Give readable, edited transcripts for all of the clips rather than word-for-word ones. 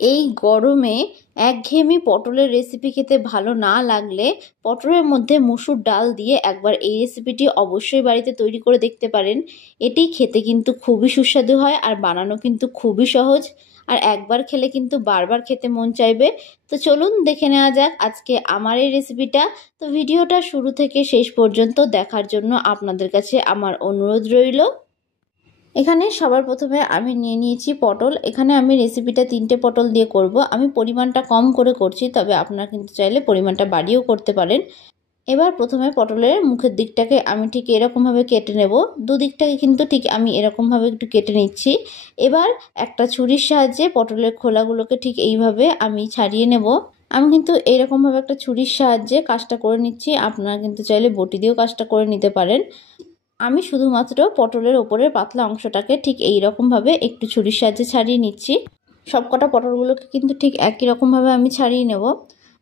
এই গরমে একঘেয়েমি পটলের রেসিপি খেতে ভালো না লাগলে পটলের মধ্যে মসুর ডাল দিয়ে একবার এই রেসিপিটি অবশ্যই বাড়িতে তৈরি করে দেখতে পারেন। এটি খেতে কিন্তু খুবই সুস্বাদু হয় আর বানানো কিন্তু খুবই সহজ, আর একবার খেলে কিন্তু বারবার খেতে মন চাইবে। তো চলুন দেখে নেওয়া যাক আজকে আমার এই রেসিপিটা। তো ভিডিওটা শুরু থেকে শেষ পর্যন্ত দেখার জন্য আপনাদের কাছে আমার অনুরোধ রইল। এখানে সবার প্রথমে আমি নিয়ে নিয়েছি পটল। এখানে আমি রেসিপিটা 3টে পটল দিয়ে করব। আমি পরিমাণটা কম করে করছি, তবে আপনারা কিন্তু চাইলে পরিমাণটা বাড়িয়েও করতে পারেন। এবার প্রথমে পটলের মুখের দিকটাকে আমি ঠিক এরকমভাবে কেটে নেব। দুদিকটাকে কিন্তু ঠিক আমি এরকমভাবে একটু কেটে নিচ্ছি। এবার একটা ছুরির সাহায্যে পটলের খোলাগুলোকে ঠিক এইভাবে আমি ছাড়িয়ে নেব। আমি কিন্তু এইরকমভাবে একটা ছুরির সাহায্যে কাজটা করে নিচ্ছি। আপনারা কিন্তু চাইলে বটি দিয়েও কাজটা করে নিতে পারেন। আমি শুধুমাত্র পটলের ওপরের পাতলা অংশটাকে ঠিক এই রকমভাবে একটু ছুরির সাহায্যে ছাড়িয়ে নিচ্ছি। সবকটা পটলগুলোকে কিন্তু ঠিক একই রকমভাবে আমি ছাড়িয়ে নেব।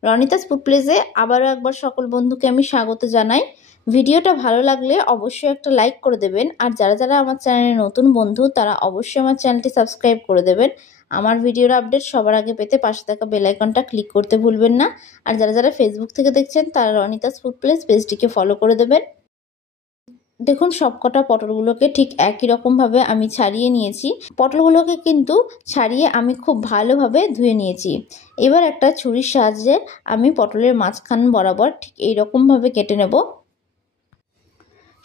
রনিতাস ফুড প্লেসে আবারও একবার সকল বন্ধুকে আমি স্বাগত জানাই। ভিডিওটা ভালো লাগলে অবশ্যই একটা লাইক করে দেবেন, আর যারা যারা আমার চ্যানেলে নতুন বন্ধু তারা অবশ্যই আমার চ্যানেলটি সাবস্ক্রাইব করে দেবেন। আমার ভিডিওর আপডেট সবার আগে পেতে পাশে থাকা বেল আইকনটা ক্লিক করতে ভুলবেন না। আর যারা যারা ফেসবুক থেকে দেখছেন তারা রনিতাস ফুড প্লেস পেজটিকে ফলো করে দেবেন। দেখুন সবকটা পটলগুলোকে ঠিক একই রকমভাবে আমি ছাড়িয়ে নিয়েছি। পটলগুলোকে কিন্তু ছাড়িয়ে আমি খুব ভালোভাবে ধুয়ে নিয়েছি। এবার একটা ছুরির সাহায্যে আমি পটলের মাঝখান বরাবর ঠিক এই রকমভাবে কেটে নেব।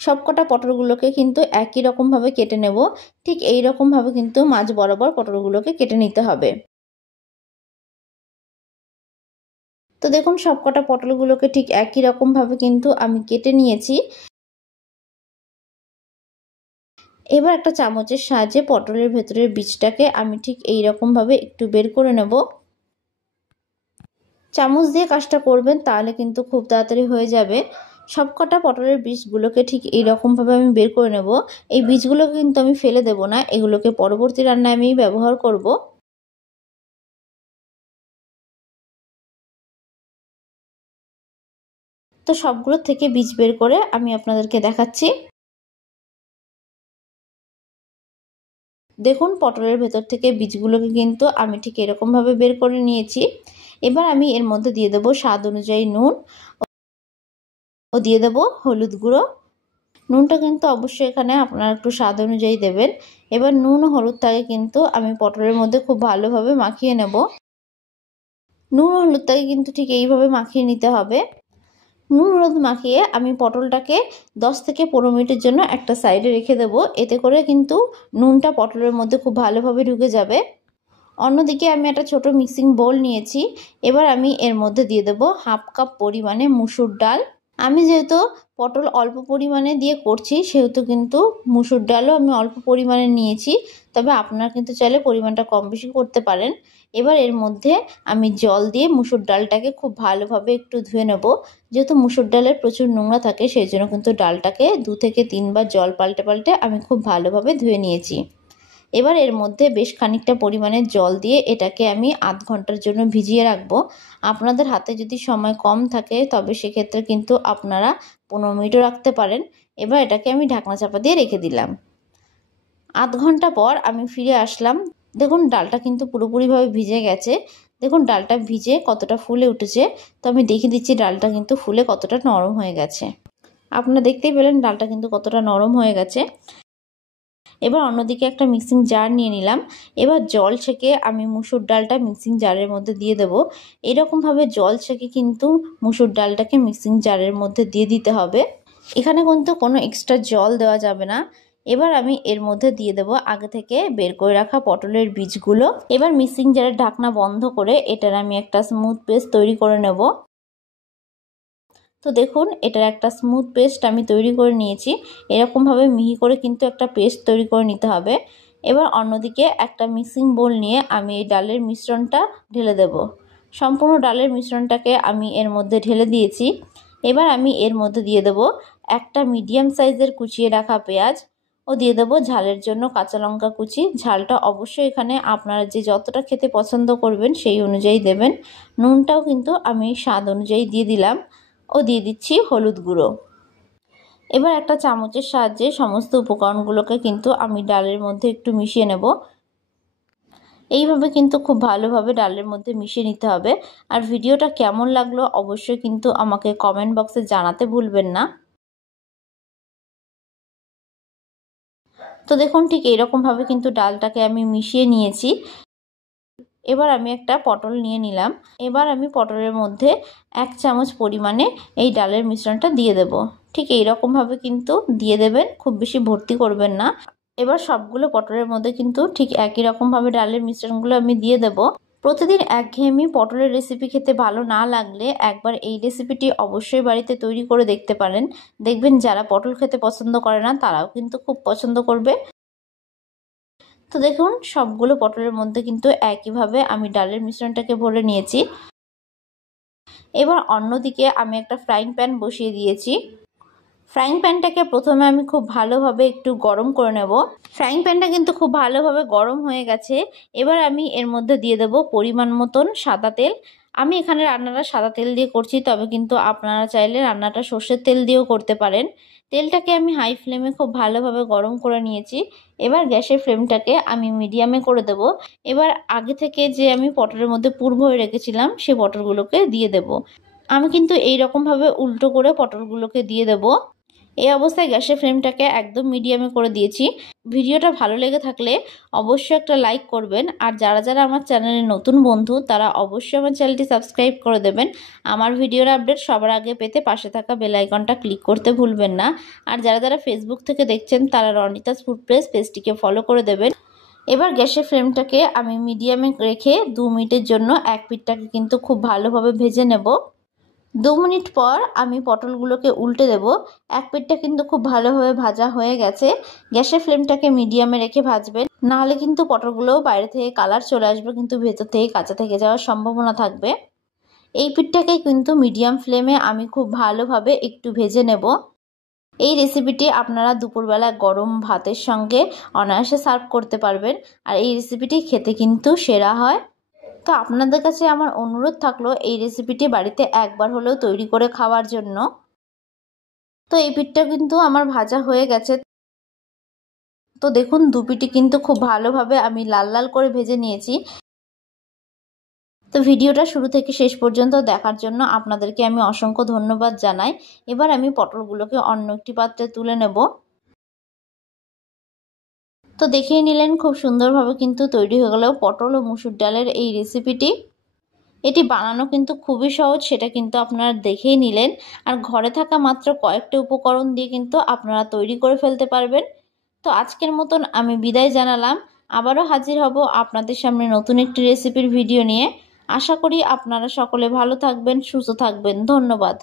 সবকটা পটলগুলোকে কিন্তু একই রকমভাবে কেটে নেব। ঠিক এই রকমভাবে কিন্তু মাঝ বরাবর পটলগুলোকে কেটে নিতে হবে। তো দেখুন সবকটা পটলগুলোকে ঠিক একই রকমভাবে কিন্তু আমি কেটে নিয়েছি। এবার একটা চামচের সাহায্যে পটলের ভেতরের বীজটাকে আমি ঠিক এই রকমভাবে একটু বের করে নেব। চামচ দিয়ে কাজটা করবেন, তাহলে কিন্তু খুব তাড়াতাড়ি হয়ে যাবে। সবকটা পটলের বীজগুলোকে ঠিক এই রকমভাবে আমি বের করে নেব। এই বীজগুলোকে কিন্তু আমি ফেলে দেব না, এগুলোকে পরবর্তী রান্নায় আমি ব্যবহার করব। তো সবগুলো থেকে বীজ বের করে আমি আপনাদেরকে দেখাচ্ছি। দেখুন পটলের ভেতর থেকে বীজগুলোকে কিন্তু আমি ঠিক এরকমভাবে বের করে নিয়েছি। এবার আমি এর মধ্যে দিয়ে দেবো স্বাদ অনুযায়ী নুন ও দিয়ে দেবো হলুদ গুঁড়ো। নুনটা কিন্তু অবশ্যই এখানে আপনারা একটু স্বাদ অনুযায়ী দেবেন। এবার নুন ও হলুদটাকে কিন্তু আমি পটলের মধ্যে খুব ভালোভাবে মাখিয়ে নেব। নুন হলুদটাকে কিন্তু ঠিক এইভাবে মাখিয়ে নিতে হবে। নুন হলুদ মাখিয়ে আমি পটলটাকে 10 থেকে 15 মিনিটের জন্য একটা সাইডে রেখে দেব। এতে করে কিন্তু নুনটা পটলের মধ্যে খুব ভালোভাবে ঢুকে যাবে। অন্যদিকে আমি একটা ছোট মিক্সিং বোল নিয়েছি। এবার আমি এর মধ্যে দিয়ে দেব হাফ কাপ পরিমাণে মুসুর ডাল। আমি যেহেতু পটল অল্প পরিমাণে দিয়ে করছি, সেহেতু কিন্তু মুসুর ডালও আমি অল্প পরিমাণে নিয়েছি, তবে আপনারা কিন্তু চাইলে পরিমাণটা কম বেশি করতে পারেন। এবার এর মধ্যে আমি জল দিয়ে মুসুর ডালটাকে খুব ভালোভাবে একটু ধুয়ে নেব। যেহেতু মুসুর ডালের প্রচুর নোংরা থাকে, সেই জন্য কিন্তু ডালটাকে 2 থেকে 3 বার জল পাল্টে পাল্টে আমি খুব ভালোভাবে ধুয়ে নিয়েছি। এবার এর মধ্যে বেশ খানিকটা পরিমাণে জল দিয়ে এটাকে আমি আধ ঘন্টার জন্য ভিজিয়ে রাখবো। আপনাদের হাতে যদি সময় কম থাকে তবে সেক্ষেত্রে কিন্তু আপনারা 15 মিনিটও রাখতে পারেন। এবার এটাকে আমি ঢাকনা চাপা দিয়ে রেখে দিলাম। আধ ঘন্টা পর আমি ফিরে আসলাম। দেখুন ডালটা কিন্তু পুরোপুরিভাবে ভিজে গেছে। দেখুন ডালটা ভিজে কতটা ফুলে উঠেছে। তো আমি দেখিয়ে দিচ্ছি ডালটা কিন্তু ফুলে কতটা নরম হয়ে গেছে। আপনারা দেখতেই পেলেন ডালটা কিন্তু কতটা নরম হয়ে গেছে। এবার অন্যদিকে একটা মিক্সিং জার নিয়ে নিলাম। এবার জল ছেঁকে আমি মুসুর ডালটা মিক্সিং জারের মধ্যে দিয়ে দেব। এরকমভাবে জল ছেঁকে কিন্তু মুসুর ডালটাকে মিক্সিং জারের মধ্যে দিয়ে দিতে হবে। এখানে কিন্তু কোনো এক্সট্রা জল দেওয়া যাবে না। এবার আমি এর মধ্যে দিয়ে দেব আগে থেকে বের করে রাখা পটলের বীজগুলো। এবার মিক্সিং জারের ঢাকনা বন্ধ করে এটার আমি একটা স্মুথ পেস্ট তৈরি করে নেব। তো দেখুন এটার একটা স্মুথ পেস্ট আমি তৈরি করে নিয়েছি। এরকমভাবে মিহি করে কিন্তু একটা পেস্ট তৈরি করে নিতে হবে। এবার অন্যদিকে একটা মিক্সিং বোল নিয়ে আমি এই ডালের মিশ্রণটা ঢেলে দেব। সম্পূর্ণ ডালের মিশ্রণটাকে আমি এর মধ্যে ঢেলে দিয়েছি। এবার আমি এর মধ্যে দিয়ে দেব একটা মিডিয়াম সাইজের কুচিয়ে রাখা পেঁয়াজ ও দিয়ে দেবো ঝালের জন্য কাঁচা লঙ্কা কুচি। ঝালটা অবশ্যই এখানে আপনারা যে যতটা খেতে পছন্দ করবেন সেই অনুযায়ী দেবেন। নুনটাও কিন্তু আমি স্বাদ অনুযায়ী দিয়ে দিলাম ও দিয়ে দিচ্ছি হলুদ গুঁড়ো। এবার একটা চামচের সাহায্যে সমস্ত উপকরণগুলোকে কিন্তু আমি ডালের মধ্যে একটু মিশিয়ে নেব। এইভাবে কিন্তু খুব ভালোভাবে ডালের মধ্যে মিশিয়ে নিতে হবে। আর ভিডিওটা কেমন লাগলো অবশ্যই কিন্তু আমাকে কমেন্ট বক্সে জানাতে ভুলবেন না। তো দেখুন ঠিক এইরকমভাবে কিন্তু ডালটাকে আমি মিশিয়ে নিয়েছি। এবার আমি একটা পটল নিয়ে নিলাম। এবার আমি পটলের মধ্যে 1 চামচ পরিমাণে এই ডালের মিশ্রণটা দিয়ে দেব। ঠিক এইরকমভাবে কিন্তু দিয়ে দেবেন, খুব বেশি ভর্তি করবেন না। এবার সবগুলো পটলের মধ্যে কিন্তু ঠিক একই রকমভাবে ডালের মিশ্রণগুলো আমি দিয়ে দেব। প্রতিদিন একঘেয়েমি পটলের রেসিপি খেতে ভালো না লাগলে একবার এই রেসিপিটি অবশ্যই বাড়িতে তৈরি করে দেখতে পারেন। দেখবেন যারা পটল খেতে পছন্দ করে না তারাও কিন্তু খুব পছন্দ করবে। তো দেখুন সবগুলো পটলের মধ্যে কিন্তু একইভাবে আমি ডালের মিশ্রণটাকে ভরে নিয়েছি। এবার অন্যদিকে আমি একটা ফ্রাইং প্যান বসিয়ে দিয়েছি। ফ্রাইং প্যানটাকে প্রথমে আমি খুব ভালোভাবে একটু গরম করে নেব। ফ্রাইং প্যানটা কিন্তু খুব ভালোভাবে গরম হয়ে গেছে। এবার আমি এর মধ্যে দিয়ে দেব পরিমাণ মতন সাদা তেল। আমি এখানে রান্নাটা সাদা তেল দিয়ে করছি, তবে কিন্তু আপনারা চাইলে রান্নাটা সর্ষের তেল দিয়েও করতে পারেন। তেলটাকে আমি হাই ফ্লেমে খুব ভালোভাবে গরম করে নিয়েছি। এবার গ্যাসের ফ্লেমটাকে আমি মিডিয়ামে করে দেব। এবার আগে থেকে যে আমি পটলের মধ্যে পুর ভরে রেখেছিলাম সে পটলগুলোকে দিয়ে দেব। আমি কিন্তু এই রকমভাবে উল্টো করে পটলগুলোকে দিয়ে দেব। এই অবস্থায় গ্যাসের ফ্লেমটাকে একদম মিডিয়ামে করে দিয়েছি। ভিডিওটা ভালো লেগে থাকলে অবশ্যই একটা লাইক করবেন। আর যারা যারা আমার চ্যানেলে নতুন বন্ধু তারা অবশ্যই আমার চ্যানেলটি সাবস্ক্রাইব করে দেবেন। আমার ভিডিওর আপডেট সবার আগে পেতে পাশে থাকা বেল আইকনটা ক্লিক করতে ভুলবেন না। আর যারা যারা ফেসবুক থেকে দেখছেন তারা রনিতাস ফুড প্রেস পেজটিকে ফলো করে দেবেন। এবার গ্যাসের ফ্লেমটাকে আমি মিডিয়ামে রেখে 2 মিনিটের জন্য এক পিঠটাকে কিন্তু খুব ভালোভাবে ভেজে নেব। 2 মিনিট পর আমি পটলগুলোকে উল্টে দেব। এক পিঠটা কিন্তু খুব ভালোভাবে ভাজা হয়ে গেছে। গ্যাসের ফ্লেমটাকে মিডিয়ামে রেখে ভাজবেন, নাহলে কিন্তু পটলগুলোও বাইরে থেকে কালার চলে আসবে, কিন্তু ভেতর থেকে কাঁচা থেকে যাওয়ার সম্ভাবনা থাকবে। এই পিঠটাকে কিন্তু মিডিয়াম ফ্লেমে আমি খুব ভালোভাবে একটু ভেজে নেব। এই রেসিপিটি আপনারা দুপুরবেলা গরম ভাতের সঙ্গে অনায়াসে সার্ভ করতে পারবেন। আর এই রেসিপিটি খেতে কিন্তু সেরা হয়। তো আপনাদের কাছে আমার অনুরোধ থাকলো এই রেসিপিটি বাড়িতে একবার হলেও তৈরি করে খাওয়ার জন্য। তো এই পিঠটা কিন্তু আমার ভাজা হয়ে গেছে। তো দেখুন দুপিটি কিন্তু খুব ভালোভাবে আমি লাল লাল করে ভেজে নিয়েছি। তো ভিডিওটা শুরু থেকে শেষ পর্যন্ত দেখার জন্য আপনাদেরকে আমি অসংখ্য ধন্যবাদ জানাই। এবার আমি পটলগুলোকে অন্য একটি পাত্রে তুলে নেব। তো দেখেই নিলেন খুব সুন্দরভাবে কিন্তু তৈরি হয়ে গেল পটল ও মুসুর ডালের এই রেসিপিটি। এটি বানানো কিন্তু খুবই সহজ, সেটা কিন্তু আপনারা দেখেই নিলেন। আর ঘরে থাকা মাত্র কয়েকটা উপকরণ দিয়ে কিন্তু আপনারা তৈরি করে ফেলতে পারবেন। তো আজকের মতন আমি বিদায় জানালাম। আবারও হাজির হব আপনাদের সামনে নতুন একটি রেসিপির ভিডিও নিয়ে। আশা করি আপনারা সকলে ভালো থাকবেন, সুস্থ থাকবেন। ধন্যবাদ।